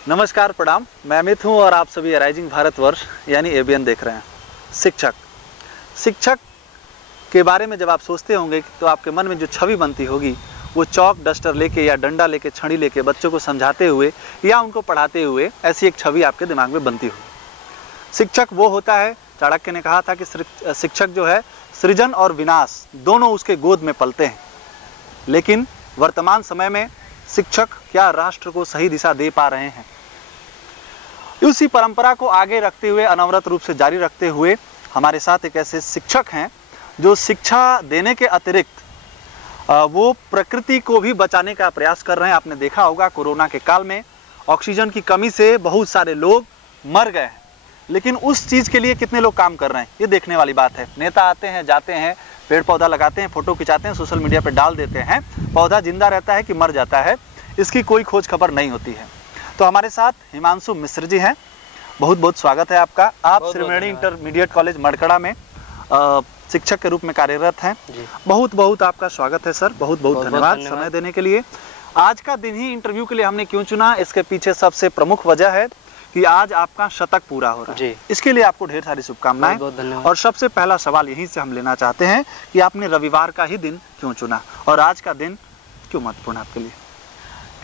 नमस्कार, प्रणाम। मैं अमित हूं और आप सभी अराइजिंग भारतवर्ष यानी एबीएन देख रहे हैं। शिक्षक के बारे में जब आप सोचते होंगे तो आपके मन में जो छवि बनती होगी वो चौक डस्टर लेके या डंडा लेके छड़ी लेके बच्चों को समझाते हुए या उनको पढ़ाते हुए ऐसी एक छवि आपके दिमाग में बनती होगी। शिक्षक वो होता है, चाणक्य ने कहा था कि शिक्षक जो है सृजन और विनाश दोनों उसके गोद में पलते हैं। लेकिन वर्तमान समय में शिक्षक क्या राष्ट्र को सही दिशा दे पा रहे हैं? उसी परंपरा को आगे रखते हुए, अनवरत रूप से जारी रखते हुए हमारे साथ एक ऐसे शिक्षक हैं जो शिक्षा देने के अतिरिक्त वो प्रकृति को भी बचाने का प्रयास कर रहे हैं। आपने देखा होगा कोरोना के काल में ऑक्सीजन की कमी से बहुत सारे लोग मर गए हैं, लेकिन उस चीज के लिए कितने लोग काम कर रहे हैं ये देखने वाली बात है। नेता आते हैं, जाते हैं, पेड़ पौधा लगाते हैं, फोटो खिंचाते हैं, सोशल मीडिया पे डाल देते हैं, पौधा जिंदा रहता है कि मर जाता है इसकी कोई खोज खबर नहीं होती है। तो हमारे साथ हिमांशु मिश्र जी हैं, बहुत बहुत स्वागत है आपका। आप श्रीमणी इंटरमीडिएट कॉलेज मड़कड़ा में शिक्षक के रूप में कार्यरत हैं। बहुत बहुत आपका स्वागत है सर, बहुत बहुत धन्यवाद समय देने के लिए। आज का दिन ही इंटरव्यू के लिए हमने क्यों चुना, इसके पीछे सबसे प्रमुख वजह है कि आज आपका शतक पूरा हो रहा है। इसके लिए आपको ढेर सारी शुभकामनाएं। और सबसे पहला सवाल यहीं से हम लेना चाहते हैं कि आपने रविवार का ही दिन क्यों चुना और आज का दिन क्यों महत्वपूर्ण आपके लिए?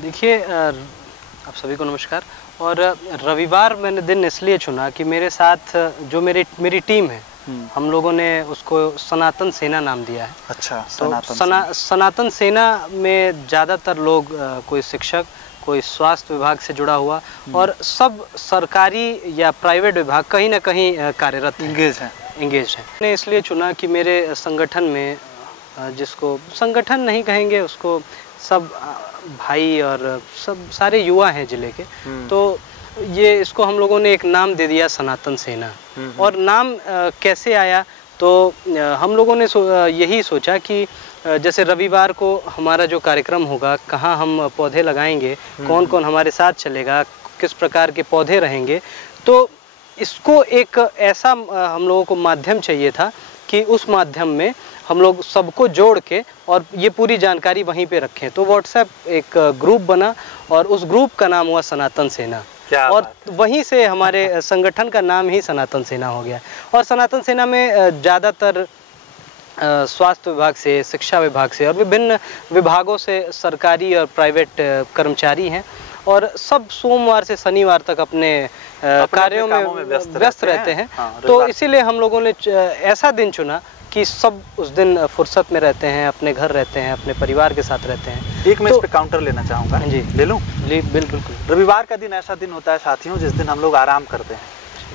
देखिए, आप सभी को नमस्कार। और रविवार मैंने दिन इसलिए चुना कि मेरे साथ जो मेरी टीम है, हम लोगों ने उसको सनातन सेना नाम दिया है। अच्छा, तो सनातन सेना में ज़्यादातर लोग कोई शिक्षक, कोई स्वास्थ्य विभाग से जुड़ा हुआ और सब सरकारी या प्राइवेट विभाग कहीं ना कहीं कार्यरत इंगेज है। मैंने इसलिए चुना कि मेरे संगठन में, जिसको संगठन नहीं कहेंगे, उसको सब भाई और सब सारे युवा हैं जिले के, तो ये इसको हम लोगों ने एक नाम दे दिया सनातन सेना। और नाम कैसे आया, तो हम लोगों ने यही सोचा कि जैसे रविवार को हमारा जो कार्यक्रम होगा, कहाँ हम पौधे लगाएंगे, कौन कौन हमारे साथ चलेगा, किस प्रकार के पौधे रहेंगे, तो इसको एक ऐसा हम लोगों को माध्यम चाहिए था कि उस माध्यम में हम लोग सबको जोड़ के और ये पूरी जानकारी वहीं पे रखें। तो व्हाट्सएप एक ग्रुप बना और उस ग्रुप का नाम हुआ सनातन सेना। और वहीं से हमारे संगठन का नाम ही सनातन सेना हो गया। और सनातन सेना में ज़्यादातर स्वास्थ्य विभाग से, शिक्षा विभाग से और विभिन्न विभागों से सरकारी और प्राइवेट कर्मचारी हैं और सब सोमवार से शनिवार तक अपने कार्यों में व्यस्त रहते हैं। तो इसीलिए हम लोगों ने ऐसा दिन चुना कि सब उस दिन फुर्सत में रहते हैं, अपने घर रहते हैं, अपने परिवार के साथ रहते हैं। एक मैं इस पे काउंटर लेना चाहूँगा। जी, ले लूँ? जी बिल्कुल। रविवार का दिन ऐसा दिन होता है साथियों जिस दिन हम लोग आराम करते हैं,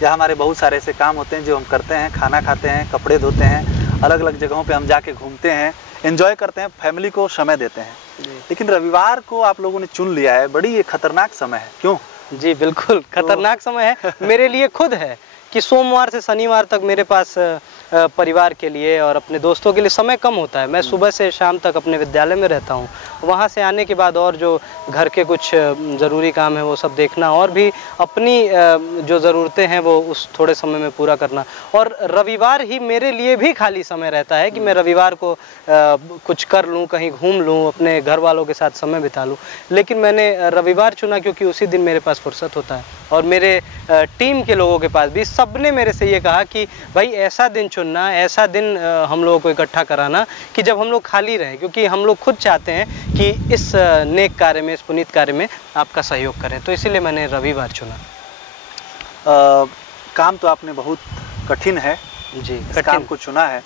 या हमारे बहुत सारे ऐसे काम होते हैं जो हम करते हैं, खाना खाते हैं, कपड़े धोते हैं, अलग अलग जगहों पे हम जाके घूमते हैं, एंजॉय करते हैं, फैमिली को समय देते हैं। लेकिन रविवार को आप लोगों ने चुन लिया है, बड़ी ये खतरनाक समय है। क्यों? जी बिल्कुल खतरनाक समय है। मेरे लिए खुद है कि सोमवार से शनिवार तक मेरे पास परिवार के लिए और अपने दोस्तों के लिए समय कम होता है। मैं सुबह से शाम तक अपने विद्यालय में रहता हूँ, वहाँ से आने के बाद और जो घर के कुछ ज़रूरी काम है वो सब देखना और भी अपनी जो ज़रूरतें हैं वो उस थोड़े समय में पूरा करना। और रविवार ही मेरे लिए भी खाली समय रहता है कि मैं रविवार को कुछ कर लूँ, कहीं घूम लूँ, अपने घर वालों के साथ समय बिता लूँ। लेकिन मैंने रविवार चुना क्योंकि उसी दिन मेरे पास फुर्सत होता है। और मेरे टीम के लोगों के पास भी सबने मेरे से ये कहा कि भाई ऐसा दिन चुनना, ऐसा दिन हम लोगों को इकट्ठा कराना कि जब हम लोग खाली रहें, क्योंकि हम लोग खुद चाहते हैं कि इस नेक कार्य में, इस पुनीत कार्य में आपका सहयोग करें। तो इसीलिए मैंने रविवार चुना। काम तो आपने बहुत कठिन है जी, इस काम को चुना है।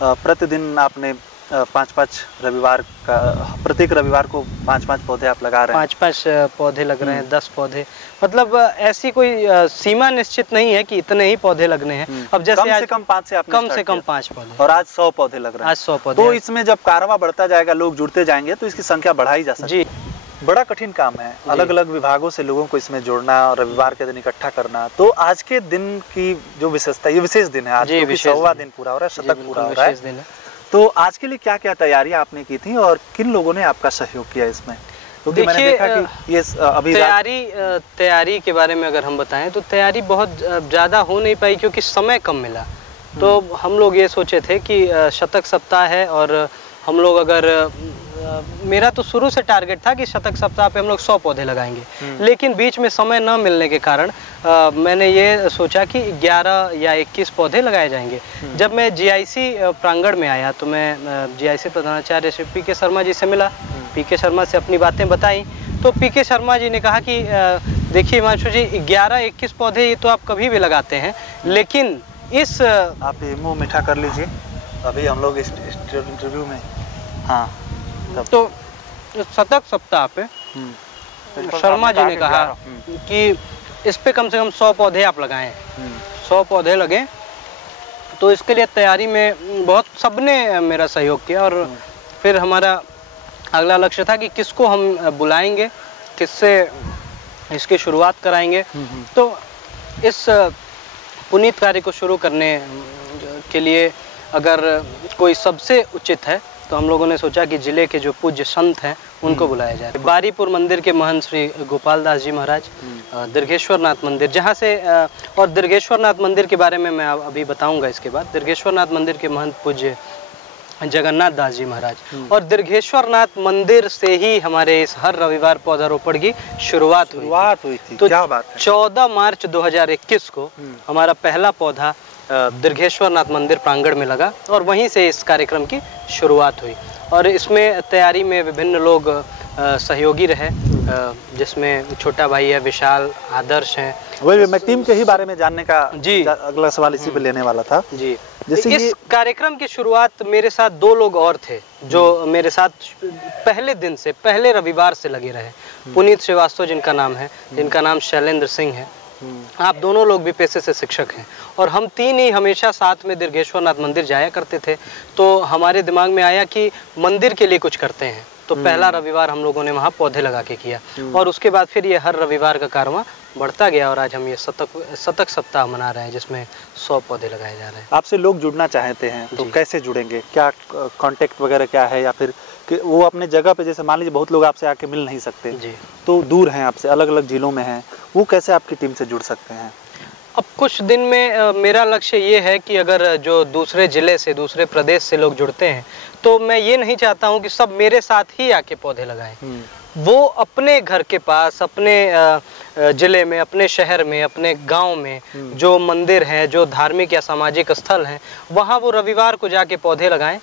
प्रतिदिन आपने 5-5 रविवार का, प्रत्येक रविवार को 5-5 पौधे आप लगा रहे हैं। 5-5 पौधे लग रहे हैं, 10 पौधे, मतलब ऐसी कोई सीमा निश्चित नहीं है कि इतने ही पौधे लगने हैं। अब जैसे कम से कम 5 से कम से कम 5 पौधे, और आज 100 पौधे लग रहे हैं। आज 100 पौधे। तो इसमें जब कारवां बढ़ता जाएगा, लोग जुड़ते जाएंगे, तो इसकी संख्या बढ़ाई जा सकती है। जी, बड़ा कठिन काम है, अलग अलग विभागों से लोगों को इसमें जोड़ना और रविवार के दिन इकट्ठा करना। तो आज के दिन की जो विशेषता, ये विशेष दिन है आज, 100वां दिन पूरा हो रहा है, शतक पूरा हो रहा है। तो आज के लिए क्या क्या तैयारियां आपने की थी और किन लोगों ने आपका सहयोग किया इसमें? क्योंकि मैंने देखा कि ये अभी तैयारी के बारे में अगर हम बताएं तो तैयारी बहुत ज़्यादा हो नहीं पाई क्योंकि समय कम मिला। तो हम लोग ये सोचे थे कि शतक सप्ताह है और हम लोग अगर मेरा तो शुरू से टारगेट था कि शतक सप्ताह पे हम लोग 100 पौधे लगाएंगे, लेकिन बीच में समय न मिलने के कारण मैंने ये सोचा कि 11 या 21 पौधे लगाए जाएंगे। जब मैं जीआईसी प्रांगण में आया तो मैं जीआईसी प्रधानाचार्य श्री पीके शर्मा जी से मिला, पीके शर्मा से अपनी बातें बताई, तो पीके शर्मा जी ने कहा कि देखिए हिमांशु जी 11-21 पौधे ये तो आप कभी भी लगाते हैं, लेकिन इस आप ये मुंह मीठा कर लीजिए, अभी हम लोग इस इंटरव्यू में। हाँ तो शतक सप्ताह पे शर्मा जी ने कहा कि इस पे कम से कम 100 पौधे आप लगाएं, 100 पौधे लगे। तो इसके लिए तैयारी में बहुत सबने मेरा सहयोग किया, और फिर हमारा अगला लक्ष्य था कि किसको हम बुलाएंगे, किससे इसकी शुरुआत कराएंगे। तो इस पुनीत कार्य को शुरू करने के लिए अगर कोई सबसे उचित है तो हम लोगों ने सोचा कि जिले के जो पूज्य संत हैं उनको बुलाया जाए। बारीपुर मंदिर के महंत श्री गोपाल दास जी महाराज, दीर्घेश्वर नाथ मंदिर, जहाँ से और दीर्घेश्वर नाथ मंदिर के बारे में मैं अभी बताऊंगा इसके बाद। दीर्घेश्वर नाथ मंदिर के महंत पूज्य जगन्नाथ दास जी महाराज, और दीर्घेश्वर नाथ मंदिर से ही हमारे इस हर रविवार पौधारोपण की शुरुआत हुई थी। तो क्या बात है। 14 मार्च 2021 को हमारा पहला पौधा दीर्घेश्वर नाथ मंदिर प्रांगण में लगा, और वहीं से इस कार्यक्रम की शुरुआत हुई। और इसमें तैयारी में विभिन्न लोग सहयोगी रहे, जिसमें छोटा भाई है विशाल, आदर्श हैं। वही मैं टीम के ही बारे में जानने का जी अगला सवाल इसी पे लेने वाला था जी। जैसे इस कार्यक्रम की शुरुआत मेरे साथ 2 लोग और थे जो मेरे साथ पहले दिन से, पहले रविवार से लगे रहे। पुनीत श्रीवास्तव जिनका नाम है, जिनका नाम शैलेंद्र सिंह है। आप दोनों लोग भी पेशे से शिक्षक हैं, और हम 3 ही हमेशा साथ में दीर्घेश्वर नाथ मंदिर जाया करते थे। तो हमारे दिमाग में आया कि मंदिर के लिए कुछ करते हैं, तो पहला रविवार हम लोगों ने वहाँ पौधे लगा के किया, और उसके बाद फिर ये हर रविवार का कारवां बढ़ता गया, और आज हम ये शतक सप्ताह मना रहे हैं जिसमें 100 पौधे लगाए जा रहे हैं। आपसे लोग जुड़ना चाहते हैं तो कैसे जुड़ेंगे, क्या कांटेक्ट वगैरह क्या है, या फिर कि वो अपने जगह पे, जैसे मान लीजिए बहुत लोग आपसे आके मिल नहीं सकते जी, तो दूर हैं आपसे, अलग अलग जिलों में हैं, वो कैसे आपकी टीम से जुड़ सकते हैं? अब कुछ दिन में मेरा लक्ष्य ये है कि अगर जो दूसरे जिले से, दूसरे प्रदेश से लोग जुड़ते हैं, तो मैं ये नहीं चाहता हूँ कि सब मेरे साथ ही आके पौधे लगाएं। वो अपने घर के पास, अपने जिले में, अपने शहर में, अपने गांव में जो मंदिर हैं, जो धार्मिक या सामाजिक स्थल हैं, वहाँ वो रविवार को जाके पौधे लगाएं।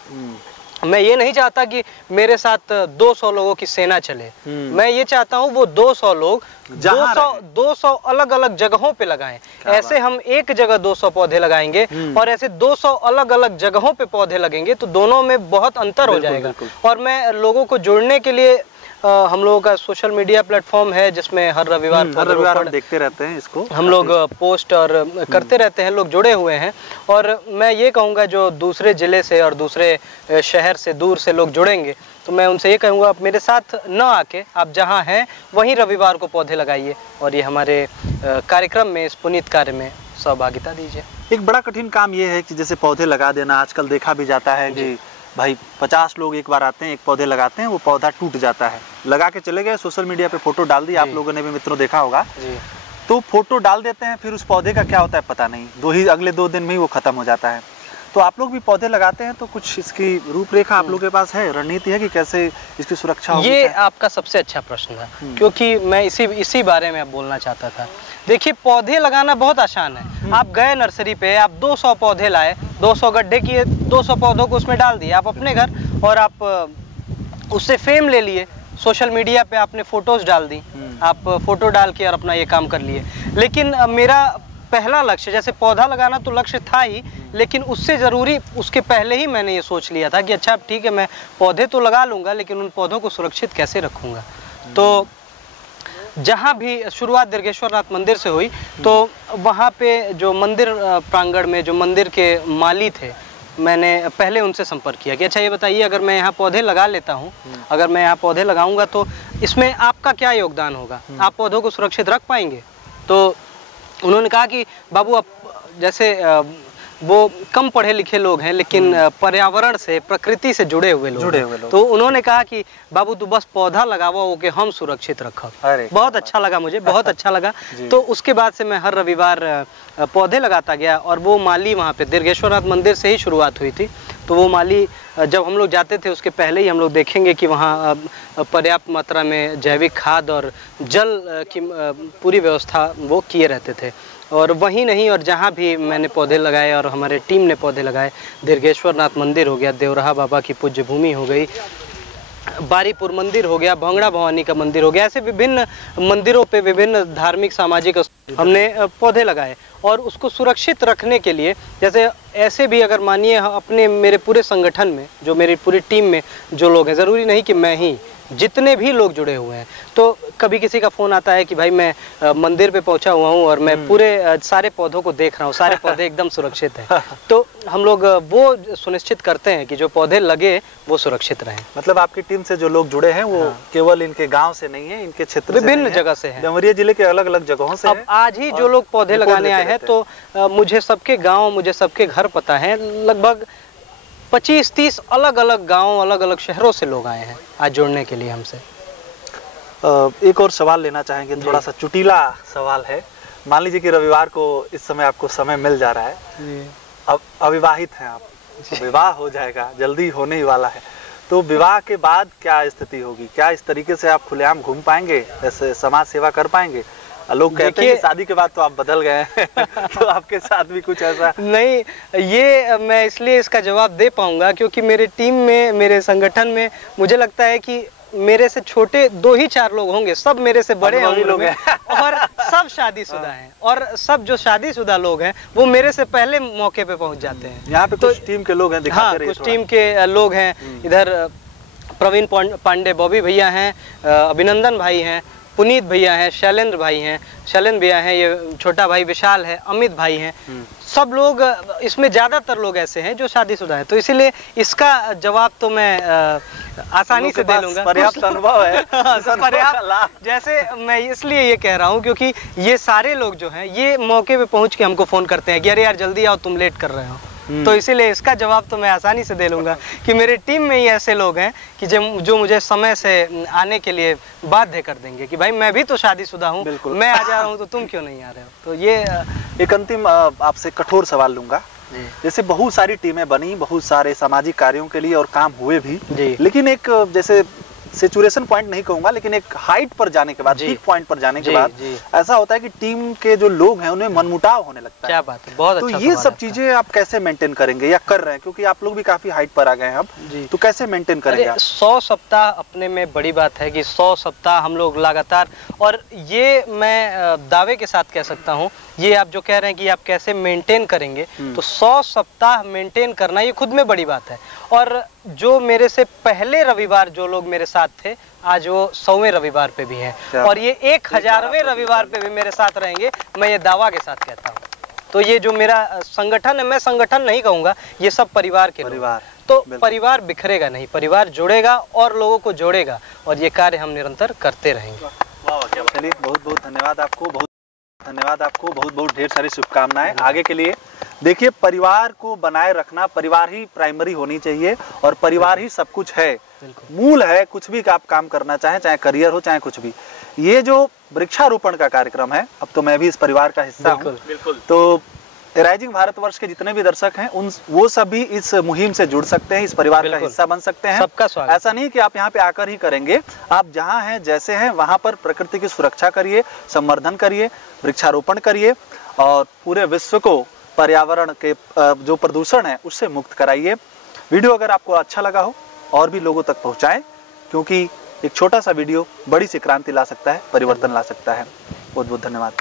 मैं ये नहीं चाहता कि मेरे साथ 200 लोगों की सेना चले, मैं ये चाहता हूँ वो 200 लोग 200 अलग अलग जगहों पे लगाएं। ऐसे हम एक जगह 200 पौधे लगाएंगे और ऐसे 200 अलग अलग जगहों पे पौधे लगेंगे, तो दोनों में बहुत अंतर हो जाएगा। और मैं लोगों को जोड़ने के लिए हम लोगों का सोशल मीडिया प्लेटफॉर्म है, जिसमें हर रविवार हम देखते रहते हैं, इसको हम लोग पोस्ट और करते रहते हैं, लोग जुड़े हुए हैं। और मैं ये कहूँगा जो दूसरे जिले से और दूसरे शहर से, दूर से लोग जुड़ेंगे, तो मैं उनसे ये कहूँगा आप मेरे साथ न आके, आप जहाँ हैं वहीं रविवार को पौधे लगाइए, और ये हमारे कार्यक्रम में, इस पुनीत कार्य में सहभागिता दीजिए। एक बड़ा कठिन काम ये है कि जैसे पौधे लगा देना, आजकल देखा भी जाता है कि भाई 50 लोग एक बार आते हैं, एक पौधे लगाते हैं, वो पौधा टूट जाता है, लगा के चले गए, सोशल मीडिया पे फोटो डाल दी, आप लोगों ने भी मित्रों देखा होगा, तो फोटो डाल देते हैं, फिर उस पौधे का क्या होता है पता नहीं, अगले 2 दिन में ही वो खत्म हो जाता है। तो आप लोग भी पौधे लगाते हैं, तो कुछ इसकी रूपरेखा आप लोगों के पास है, रणनीति है कि कैसे इसकी सुरक्षा होगी? ये आपका सबसे अच्छा प्रश्न है, क्योंकि मैं इसी बारे में बोलना चाहता था। देखिए, पौधे लगाना बहुत आसान है। आप गए नर्सरी पे, आप 200 पौधे लाए, 200 गड्ढे किए, 200 पौधों को उसमें डाल दिए आप अपने घर, और आप उससे फेम ले लिए, सोशल मीडिया पे आपने फोटोज डाल दी, आप फोटो डाल के और अपना ये काम कर लिए। लेकिन मेरा पहला लक्ष्य, जैसे पौधा लगाना तो लक्ष्य था ही, लेकिन उससे ज़रूरी, उसके पहले ही मैंने ये सोच लिया था कि अच्छा ठीक है, मैं पौधे तो लगा लूँगा, लेकिन उन पौधों को सुरक्षित कैसे रखूँगा। तो जहाँ भी शुरुआत दीर्घेश्वर नाथ मंदिर से हुई, तो वहाँ पे जो मंदिर प्रांगण में जो मंदिर के माली थे, मैंने पहले उनसे संपर्क किया कि अच्छा ये बताइए, अगर मैं यहाँ पौधे लगा लेता हूँ, अगर मैं यहाँ पौधे लगाऊंगा तो इसमें आपका क्या योगदान होगा, आप पौधों को सुरक्षित रख पाएंगे? तो उन्होंने कहा कि बाबू, आप जैसे वो कम पढ़े लिखे लोग हैं, लेकिन पर्यावरण से, प्रकृति से जुड़े हुए लोग। तो उन्होंने कहा कि बाबू तू बस पौधा लगावा, वो कि हम सुरक्षित रखो। बहुत अच्छा लगा मुझे, बहुत अच्छा लगा। तो उसके बाद से मैं हर रविवार पौधे लगाता गया, और वो माली वहाँ पे दीर्घेश्वर नाथ मंदिर से ही शुरुआत हुई थी। तो वो माली जब हम लोग जाते थे उसके पहले ही हम लोग देखेंगे कि वहाँ पर्याप्त मात्रा में जैविक खाद और जल की पूरी व्यवस्था वो किए रहते थे। और वहीं नहीं, और जहाँ भी मैंने पौधे लगाए और हमारे टीम ने पौधे लगाए, दीर्घेश्वर नाथ मंदिर हो गया, देवराहा बाबा की पूज्य भूमि हो गई, बारीपुर मंदिर हो गया, भांगड़ा भवानी का मंदिर हो गया, ऐसे विभिन्न मंदिरों पे विभिन्न धार्मिक सामाजिक हमने पौधे लगाए। और उसको सुरक्षित रखने के लिए, जैसे ऐसे भी अगर मानिए अपने मेरे पूरे संगठन में, जो मेरी पूरी टीम में जो लोग हैं, ज़रूरी नहीं कि मैं ही, जितने भी लोग जुड़े हुए हैं, तो कभी किसी का फ़ोन आता है कि भाई मैं मंदिर पे पहुंचा हुआ हूं और मैं पूरे सारे पौधों को देख रहा हूं, सारे पौधे एकदम सुरक्षित हैं, तो हम लोग वो सुनिश्चित करते हैं कि जो पौधे लगे वो सुरक्षित रहें। मतलब आपकी टीम से जो लोग जुड़े हैं वो केवल इनके गांव से नहीं है, इनके क्षेत्र विभिन्न जगह से हैं, देवरिया जिले के अलग अलग जगहों से। अब आज ही जो लोग पौधे लगाने आए हैं, तो मुझे सबके गाँव, मुझे सबके घर पता है, लगभग 25-30 अलग अलग गांव, अलग अलग शहरों से लोग आए हैं आज जोड़ने के लिए हमसे। एक और सवाल लेना चाहेंगे, थोड़ा सा चुटीला सवाल है। मान लीजिए कि रविवार को इस समय आपको समय मिल जा रहा है, अब अविवाहित हैं आप, विवाह हो जाएगा, जल्दी होने ही वाला है, तो विवाह के बाद क्या स्थिति होगी? क्या इस तरीके से आप खुलेआम घूम पाएंगे, ऐसे समाज सेवा कर पाएंगे? लोग कहते हैं शादी के बाद तो आप बदल गए हैं तो आपके साथ भी कुछ ऐसा? नहीं, ये मैं इसलिए इसका जवाब दे पाऊंगा क्योंकि मेरे टीम में, मेरे संगठन में मुझे लगता है कि मेरे से छोटे 2 ही 4 लोग होंगे, सब मेरे से बड़े लोग हैं और सब शादीशुदा हैं, और सब जो शादीशुदा लोग हैं वो मेरे से पहले मौके पे पहुंच जाते हैं। यहाँ पे कुछ टीम के लोग हैं, हाँ, कुछ टीम के लोग हैं, इधर प्रवीण पांडे बॉबी भैया हैं, अभिनंदन भाई हैं, पुनीत भैया हैं, शैलेंद्र भाई हैं, शैलेंद्र भैया हैं, ये छोटा भाई विशाल है, अमित भाई हैं, सब लोग, इसमें ज़्यादातर लोग ऐसे हैं जो शादीशुदा हैं, तो इसीलिए इसका जवाब तो मैं आसानी से दे लूँगा। पर्याप्त अनुभव है पर्याप्त, जैसे मैं इसलिए ये कह रहा हूँ क्योंकि ये सारे लोग जो हैं ये मौके पे पहुँच के हमको फ़ोन करते हैं कि अरे यार जल्दी आओ, तुम लेट कर रहे हो, तो इसीलिए इसका जवाब तो मैं आसानी से दे लूँगा कि मेरे टीम में ही ऐसे लोग हैं कि जो मुझे समय से आने के लिए बाध्य कर देंगे कि भाई मैं भी तो शादीशुदा हूँ, मैं आ जा रहा हूँ तो तुम क्यों नहीं आ रहे हो। तो ये एक अंतिम आपसे कठोर सवाल लूँगा, जैसे बहुत सारी टीमें बनी, बहुत सारे सामाजिक कार्यों के लिए और काम हुए भी, लेकिन एक जैसे सेचुरेशन पॉइंट नहीं कहूंगा, लेकिन एक हाइट पर जाने के बाद, पीक पॉइंट पर जाने के बाद ऐसा होता है कि टीम के जो लोग हैं उन्हें मनमुटाव होने लगता है। क्या बात है, बहुत तो अच्छा। ये सब चीजें आप कैसे मेंटेन करेंगे या कर रहे हैं, क्योंकि आप लोग भी काफी हाइट पर आ गए हैं अब, तो कैसे मेंटेन करेंगे आप? 100 सप्ताह अपने में बड़ी बात है कि 100 सप्ताह हम लोग लगातार, और ये मैं दावे के साथ कह सकता हूँ, ये आप जो कह रहे हैं कि आप कैसे मेंटेन करेंगे, तो 100 सप्ताह मेंटेन करना ये खुद में बड़ी बात है। और जो मेरे से पहले रविवार जो लोग मेरे साथ थे, आज वो 100वें रविवार पे भी हैं, और ये 1000वें रविवार पे भी मेरे साथ रहेंगे, मैं ये दावा के साथ कहता हूँ। तो ये जो मेरा संगठन है, मैं संगठन नहीं कहूँगा, ये सब परिवार के परिवार, तो परिवार बिखरेगा नहीं, परिवार जुड़ेगा और लोगों को जोड़ेगा, और ये कार्य हम निरंतर करते रहेंगे। चलिए, बहुत बहुत धन्यवाद आपको, बहुत बहुत ढेर सारी शुभकामनाएं आगे के लिए। देखिए, परिवार को बनाए रखना, परिवार ही प्राइमरी होनी चाहिए और परिवार ही सब कुछ है, मूल है। कुछ भी आप काम करना चाहें, चाहे करियर हो चाहे कुछ भी। ये जो वृक्षारोपण का कार्यक्रम है, अब तो मैं भी इस परिवार का हिस्सा हूँ, तो राइजिंग भारतवर्ष के जितने भी दर्शक हैं वो सभी इस मुहिम से जुड़ सकते हैं, इस परिवार का हिस्सा बन सकते हैं। सबका स्वागत। ऐसा नहीं कि आप यहाँ पे आकर ही करेंगे, आप जहाँ हैं, जैसे हैं, वहां पर प्रकृति की सुरक्षा करिए, संवर्धन करिए, वृक्षारोपण करिए और पूरे विश्व को पर्यावरण के जो प्रदूषण है उससे मुक्त कराइए। वीडियो अगर आपको अच्छा लगा हो और भी लोगों तक पहुँचाएं, क्योंकि एक छोटा सा वीडियो बड़ी सी क्रांति ला सकता है, परिवर्तन ला सकता है। बहुत बहुत धन्यवाद।